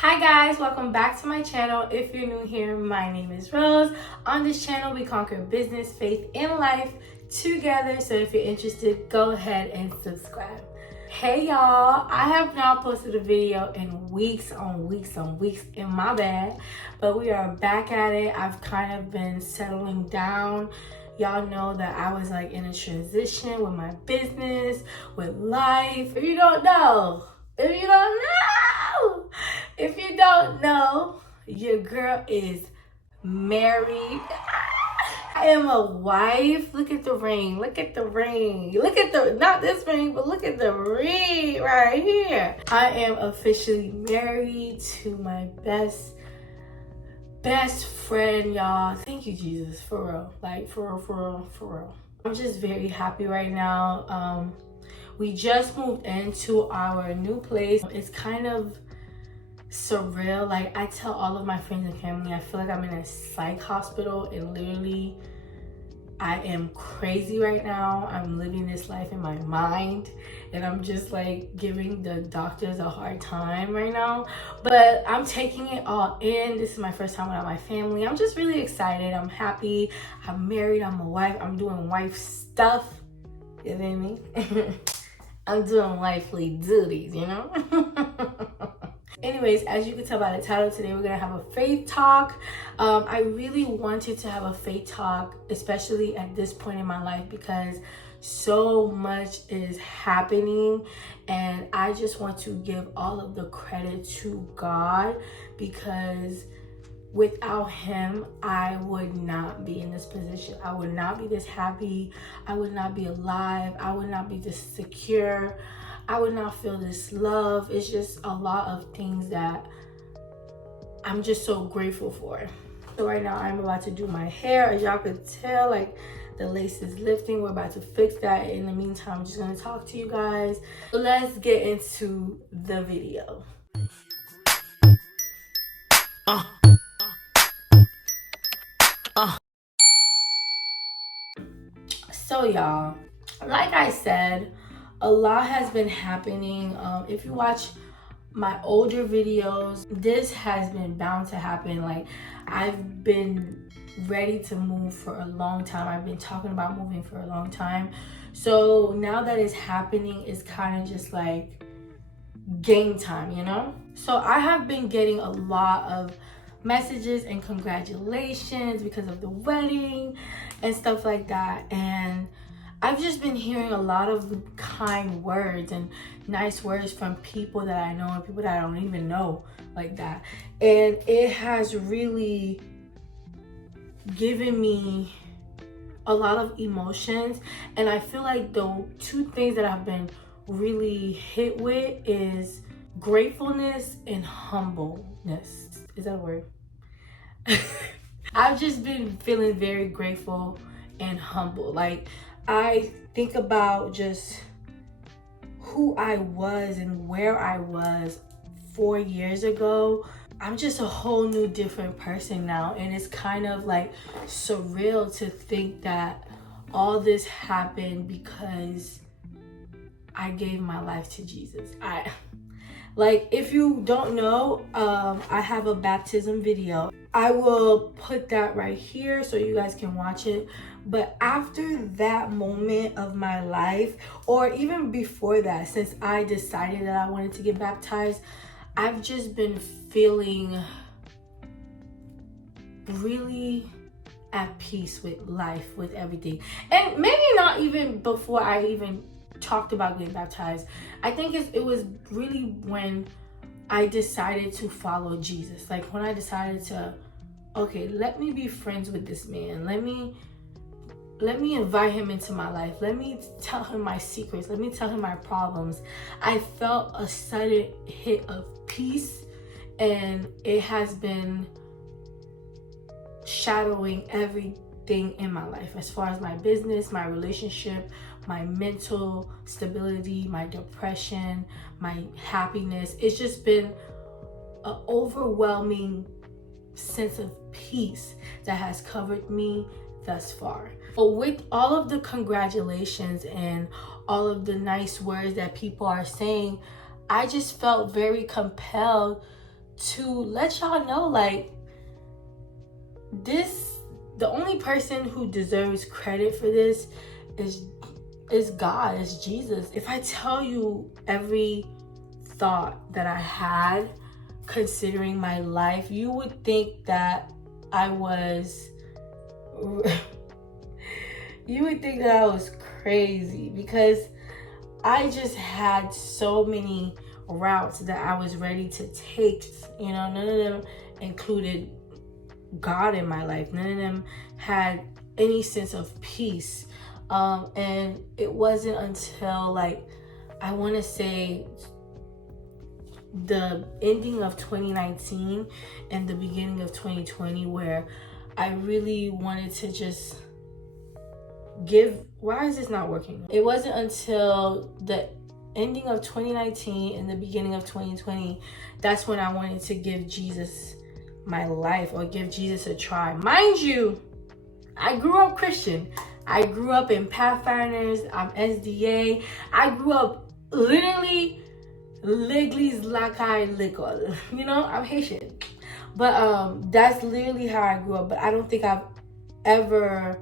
Hi guys, welcome back to my channel. If you're new here, my name is Rose. On this channel, we conquer business, faith, and life together. So if you're interested, go ahead and subscribe. Hey y'all, I have now posted a video in weeks in my bad, but we are back at it. I've kind of been settling down. Y'all know that I was like in a transition with my business, with life. If you don't know, your girl is married. I am a wife. Look at the ring. Look at the, not this ring, but look at the ring right here. I am officially married to my best friend, y'all. Thank you, Jesus, for real. Like, for real. I'm just very happy right now. We just moved into our new place. It's kind of surreal. Like, I tell all of my friends and family, I feel like I'm in a psych hospital, and literally I am crazy right now. I'm living this life in my mind, and I'm just like giving the doctors a hard time right now, but I'm taking it all in. This is my first time without my family. I'm just really excited. I'm happy. I'm married. I'm a wife. I'm doing wife stuff. You feel me? I'm doing wifely duties, you know? Anyways, as you can tell by the title, today we're gonna have a faith talk. I really wanted to have a faith talk, especially at this point in my life, because so much is happening, and I just want to give all of the credit to God, because without him, I would not be in this position. I would not be this happy. I would not be alive. I would not be this secure. I would not feel this love. It's just a lot of things that I'm just so grateful for. So right now I'm about to do my hair. As y'all could tell, like, the lace is lifting. We're about to fix that. In the meantime, I'm just gonna talk to you guys. So let's get into the video. So y'all, like I said, a lot has been happening. If you watch my older videos, this has been bound to happen. Like, I've been ready to move for a long time. I've been talking about moving for a long time. So now that it's happening, it's kind of just like game time, you know? So I have been getting a lot of messages and congratulations because of the wedding and stuff like that, and I've just been hearing a lot of kind words and nice words from people that I know and people that I don't even know, like that, and it has really given me a lot of emotions. And I feel like the two things that I've been really hit with is gratefulness and humbleness. Is that a word? I've just been feeling very grateful and humble. Like, I think about just who I was and where I was 4 years ago. I'm just a whole new different person now, and it's kind of like surreal to think that all this happened because I gave my life to Jesus. Like, if you don't know, I have a baptism video. I will put that right here so you guys can watch it. But after that moment of my life, or even before that, since I decided that I wanted to get baptized, I've just been feeling really at peace with life, with everything. And maybe not even before I even talked about getting baptized. I think it was really when I decided to follow Jesus. Like, when I decided to, okay, let me be friends with this man. Let me invite him into my life. Let me tell him my secrets. Let me tell him my problems. I felt a sudden hit of peace, and it has been shadowing everything in my life, as far as my business, my relationship, my mental stability, my depression, my happiness. It's just been an overwhelming sense of peace that has covered me thus far. But with all of the congratulations and all of the nice words that people are saying, I just felt very compelled to let y'all know, like, the only person who deserves credit for this is God, is Jesus. If I tell you every thought that I had considering my life, you would think that I was you would think that I was crazy, because I just had so many routes that I was ready to take. You know, none of them included God in my life. None of them had any sense of peace. And it wasn't until, like, I want to say the ending of 2019 and the beginning of 2020 where I really wanted to just why is this not working? It wasn't until the ending of 2019 and the beginning of 2020 that's when I wanted to give Jesus my life, or give Jesus a try. Mind you, I grew up Christian. I grew up in Pathfinders. I'm SDA. I grew up literally l'église lacaille l'école. You know, I'm Haitian. But that's literally how I grew up. But I don't think I've ever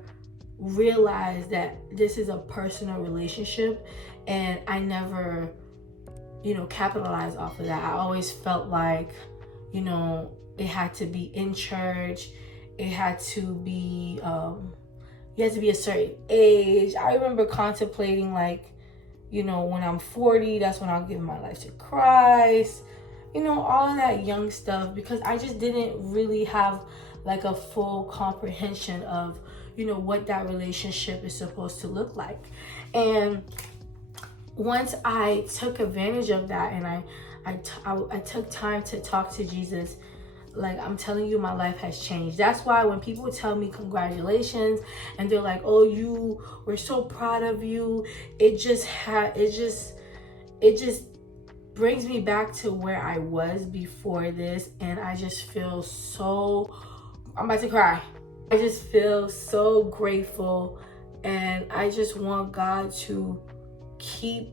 realized that this is a personal relationship, and I never, capitalized off of that. I always felt like, it had to be in church. It had to be, you had to be a certain age. I remember contemplating, like, when I'm 40, that's when I'll give my life to Christ. All of that young stuff, because I just didn't really have like a full comprehension of, what that relationship is supposed to look like. And once I took advantage of that, and I took time to talk to Jesus, like, I'm telling you, my life has changed. That's why when people tell me congratulations and they're like, oh, we're so proud of you, it just brings me back to where I was before this. And I just feel I'm about to cry. I just feel so grateful, and I just want God to keep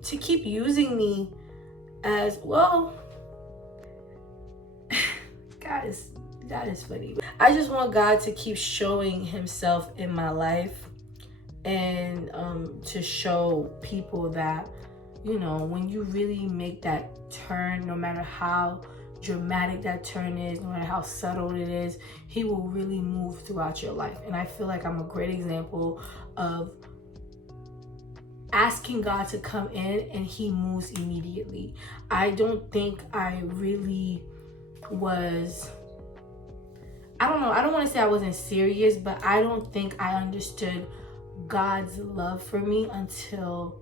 using me as well. God is funny. I just want God to keep showing himself in my life, and to show people that, when you really make that turn, no matter how dramatic that turn is, no matter how subtle it is, he will really move throughout your life. And I feel like I'm a great example of asking God to come in and he moves immediately. I don't think I really was, I don't know, I don't want to say I wasn't serious, but I don't think I understood God's love for me until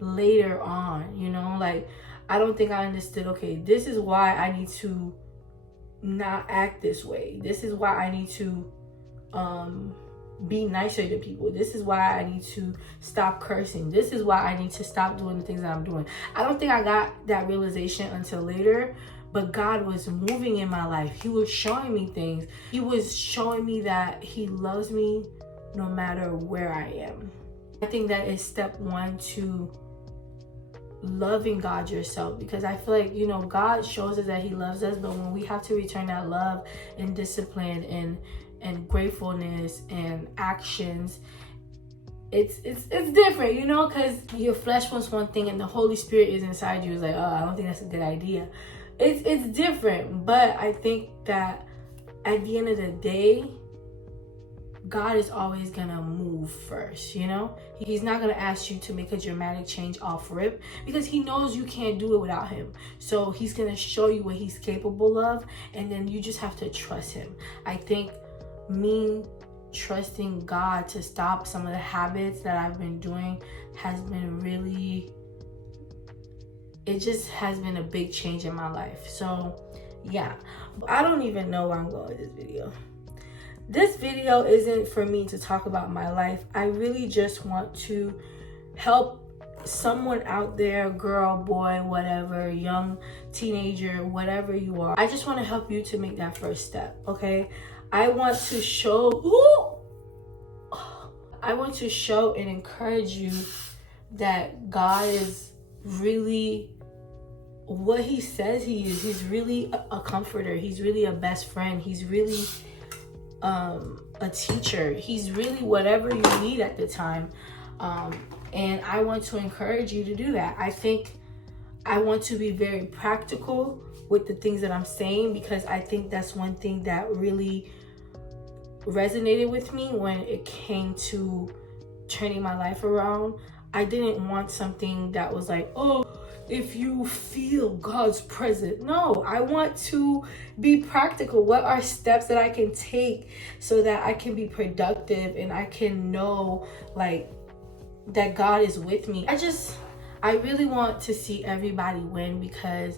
later on, like, I don't think I understood, okay, this is why I need to not act this way. This is why I need to be nicer to people. This is why I need to stop cursing. This is why I need to stop doing the things that I'm doing. I don't think I got that realization until later, but God was moving in my life. He was showing me things. He was showing me that he loves me no matter where I am. I think that is step one to loving God yourself, because I feel like, God shows us that he loves us, but when we have to return that love and discipline and gratefulness and actions, it's different, because your flesh wants one thing and the Holy Spirit is inside you. It's like, oh, I don't think that's a good idea. It's different, but I think that at the end of the day, God is always gonna move first, He's not gonna ask you to make a dramatic change off rip, because he knows you can't do it without him. So he's gonna show you what he's capable of, and then you just have to trust him. I think me trusting God to stop some of the habits that I've been doing has been really, it just has been a big change in my life. So yeah, I don't even know where I'm going with this video. This video isn't for me to talk about my life. I really just want to help someone out there, girl, boy, whatever, young teenager, whatever you are. I just want to help you to make that first step, okay? I want to show and encourage you that God is really what he says he is. He's really a comforter. He's really a best friend. He's really a teacher. He's really whatever you need at the time. And I want to encourage you to do that. I think I want to be very practical with the things that I'm saying, because I think that's one thing that really resonated with me when it came to turning my life around. I didn't want something that was like, oh, if you feel God's presence. No, I want to be practical. What are steps that I can take so that I can be productive and I can know like that God is with me. I really want to see everybody win, because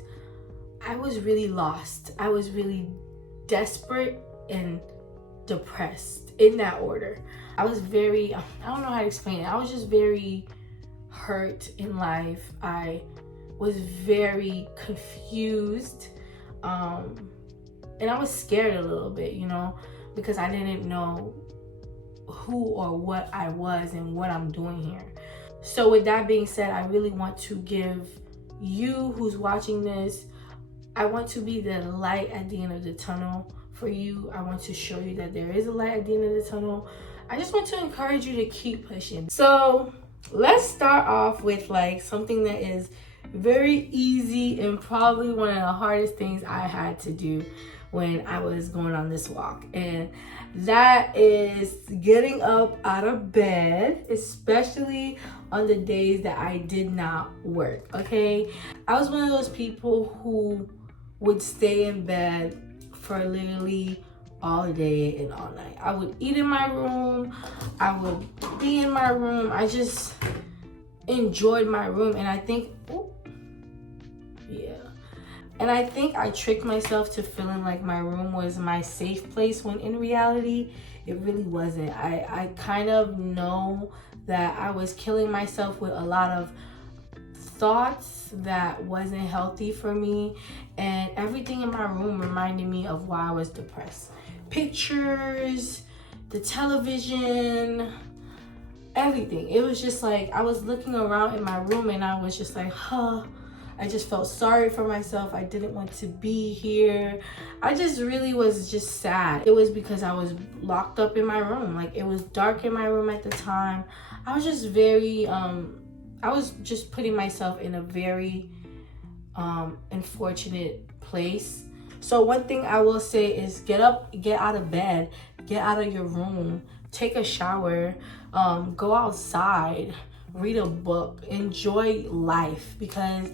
I was really lost. I was really desperate and depressed, in that order. I was very, I don't know how to explain it. I was just very hurt in life. I was very confused. And I was scared a little bit, you know, because I didn't know who or what I was and what I'm doing here. So with that being said, I really want to give you who's watching this, I want to be the light at the end of the tunnel for you. I want to show you that there is a light at the end of the tunnel. I just want to encourage you to keep pushing. So let's start off with like something that is very easy and probably one of the hardest things I had to do when I was going on this walk. And that is getting up out of bed, especially on the days that I did not work, okay? I was one of those people who would stay in bed for literally all day and all night. I would eat in my room. I would be in my room. I just enjoyed my room. And I think, and I think I tricked myself to feeling like my room was my safe place, when in reality, it really wasn't. I kind of know that I was killing myself with a lot of thoughts that wasn't healthy for me, and everything in my room reminded me of why I was depressed. Pictures, the television, everything. It was just like I was looking around in my room and I was just like, I just felt sorry for myself. I didn't want to be here. I just really was just sad. It was because I was locked up in my room. Like, it was dark in my room at the time. I was just very, I was just putting myself in a very unfortunate place. So one thing I will say is get up, get out of bed, get out of your room, take a shower, go outside, read a book, enjoy life, because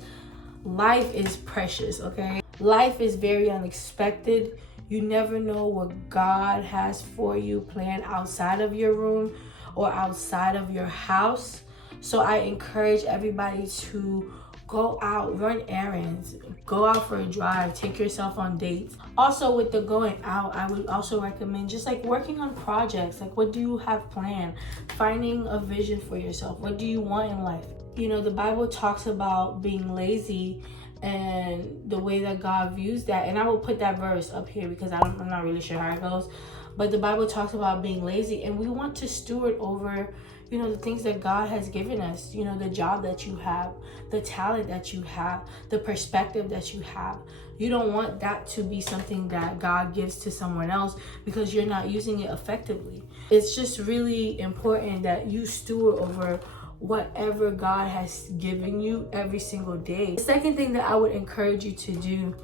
life is precious, okay? Life is very unexpected. You never know what God has for you planned outside of your room or outside of your house. So I encourage everybody to go out, run errands, go out for a drive, take yourself on dates. Also, with the going out, I would also recommend just like working on projects. Like, what do you have planned? Finding a vision for yourself. What do you want in life? You know, the Bible talks about being lazy and the way that God views that. And I will put that verse up here because I'm not really sure how it goes. But the Bible talks about being lazy, and we want to steward over, you know, the things that God has given us, you know, the job that you have, the talent that you have, the perspective that you have. You don't want that to be something that God gives to someone else because you're not using it effectively. It's just really important that you steward over whatever God has given you every single day. The second thing that I would encourage you to do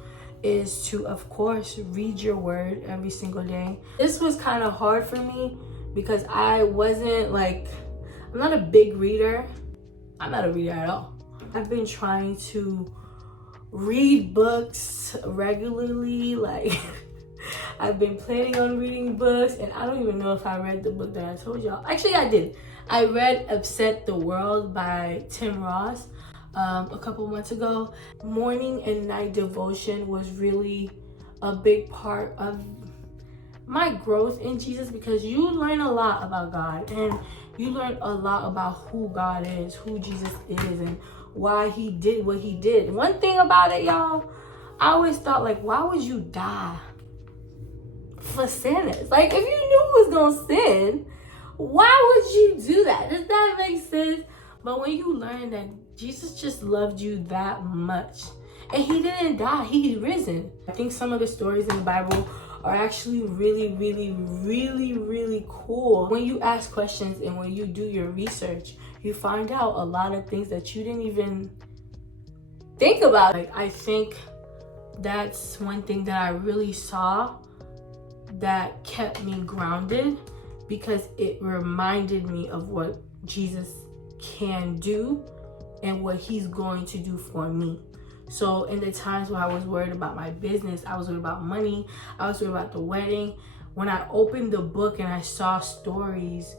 is to, of course, read your word every single day. This was kind of hard for me because I wasn't like, I'm not a big reader. I'm not a reader at all. I've been trying to read books regularly. Like, I've been planning on reading books, and I don't even know if I read the book that I told y'all. Actually, I did. I read Upset the World by Tim Ross a couple months ago. Morning and night devotion was really a big part of my growth in Jesus, because you learn a lot about God, and you learn a lot about who God is, who Jesus is, and why he did what he did. One thing about it, y'all, I always thought, like, why would you die for sinners? Like, if you knew who was gonna sin, why would you do that? Does that make sense? But when you learn that Jesus just loved you that much, and he didn't die, he risen. I think some of the stories in the Bible are actually really cool. When you ask questions and when you do your research, you find out a lot of things that you didn't even think about. Like, I think that's one thing that I really saw that kept me grounded, because it reminded me of what Jesus can do and what he's going to do for me. So in the times where I was worried about my business, I was worried about money, I was worried about the wedding, when I opened the book and I saw stories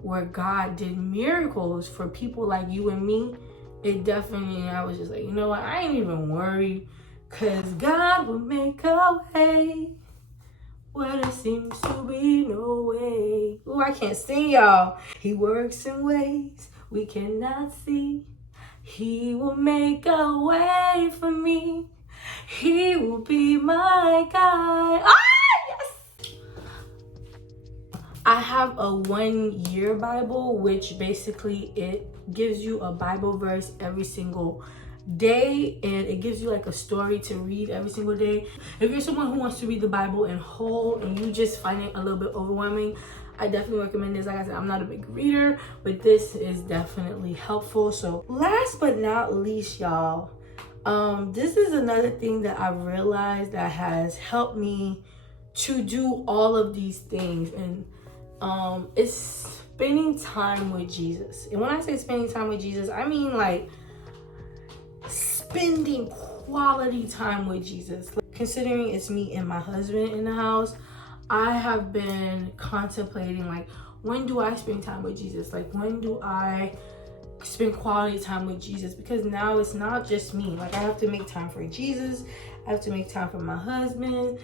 where God did miracles for people like you and me, it definitely, I was just like, you know what, I ain't even worried, because God will make a way where there seems to be no way. Ooh, I can't sing, y'all. He works in ways we cannot see. He will make a way for me. He will be my guide. Ah, yes! I have a 1-year Bible, which basically it gives you a Bible verse every single day, and it gives you like a story to read every single day. If you're someone who wants to read the Bible in whole and you just find it a little bit overwhelming, I definitely recommend this. Like I said, I'm not a big reader, but this is definitely helpful. So last but not least, y'all, this is another thing that I realized that has helped me to do all of these things, and it's spending time with Jesus. And when I say spending time with Jesus, I mean like spending quality time with Jesus. Considering it's me and my husband in the house, I have been contemplating, like, when do I spend time with Jesus? Like, when do I spend quality time with Jesus? Because now it's not just me. Like, I have to make time for Jesus, I have to make time for my husband,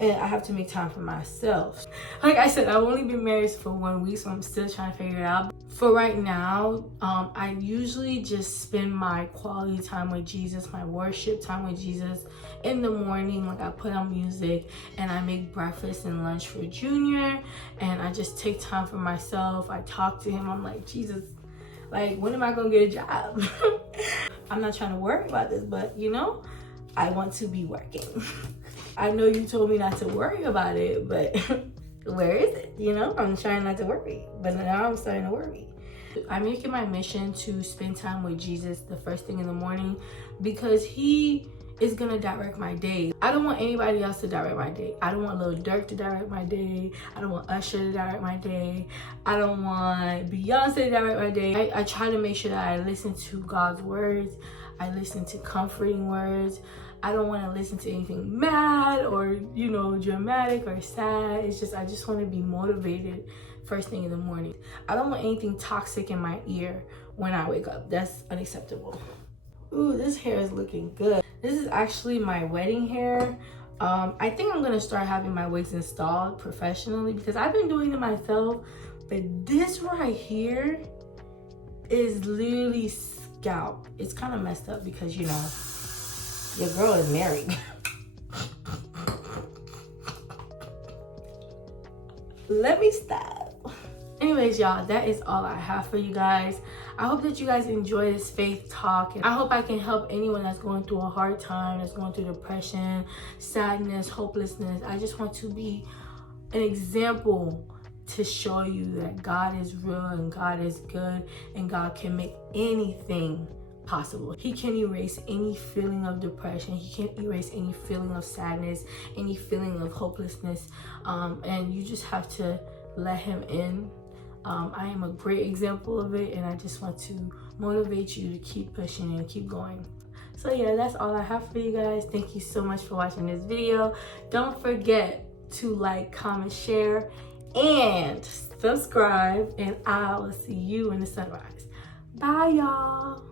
and I have to make time for myself. Like I said, I've only been married for 1 week, so I'm still trying to figure it out. For right now, I usually just spend my quality time with Jesus, my worship time with Jesus in the morning. Like, I put on music and I make breakfast and lunch for Junior, and I just take time for myself. I talk to him. I'm like, Jesus, like, when am I gonna get a job? I'm not trying to worry about this, but you know, I want to be working. I know you told me not to worry about it, but where is it? You know, I'm trying not to worry, but now I'm starting to worry. I'm making my mission to spend time with Jesus the first thing in the morning, because he is gonna direct my day. I don't want anybody else to direct my day. I don't want Lil Durk to direct my day. I don't want Usher to direct my day. I don't want Beyonce to direct my day. I try to make sure that I listen to God's words. I listen to comforting words. I don't want to listen to anything mad or, you know, dramatic or sad. It's just, I just want to be motivated first thing in the morning. I don't want anything toxic in my ear when I wake up. That's unacceptable. Ooh, this hair is looking good. This is actually my wedding hair. I think I'm gonna start having my wigs installed professionally, because I've been doing it myself, but this right here is literally scalp. It's kind of messed up because, you know, your girl is married. Let me stop. Anyways, y'all, that is all I have for you guys. I hope that you guys enjoy this faith talk, and I hope I can help anyone that's going through a hard time, that's going through depression, sadness, hopelessness. I just want to be an example to show you that God is real and God is good, and God can make anything possible. He can erase any feeling of depression. He can erase any feeling of sadness, any feeling of hopelessness, and you just have to let him in. I am a great example of it, and I just want to motivate you to keep pushing and keep going. So yeah, that's all I have for you guys. Thank you so much for watching this video. Don't forget to like, comment, share, and subscribe, and I will see you in the sunrise. Bye, y'all.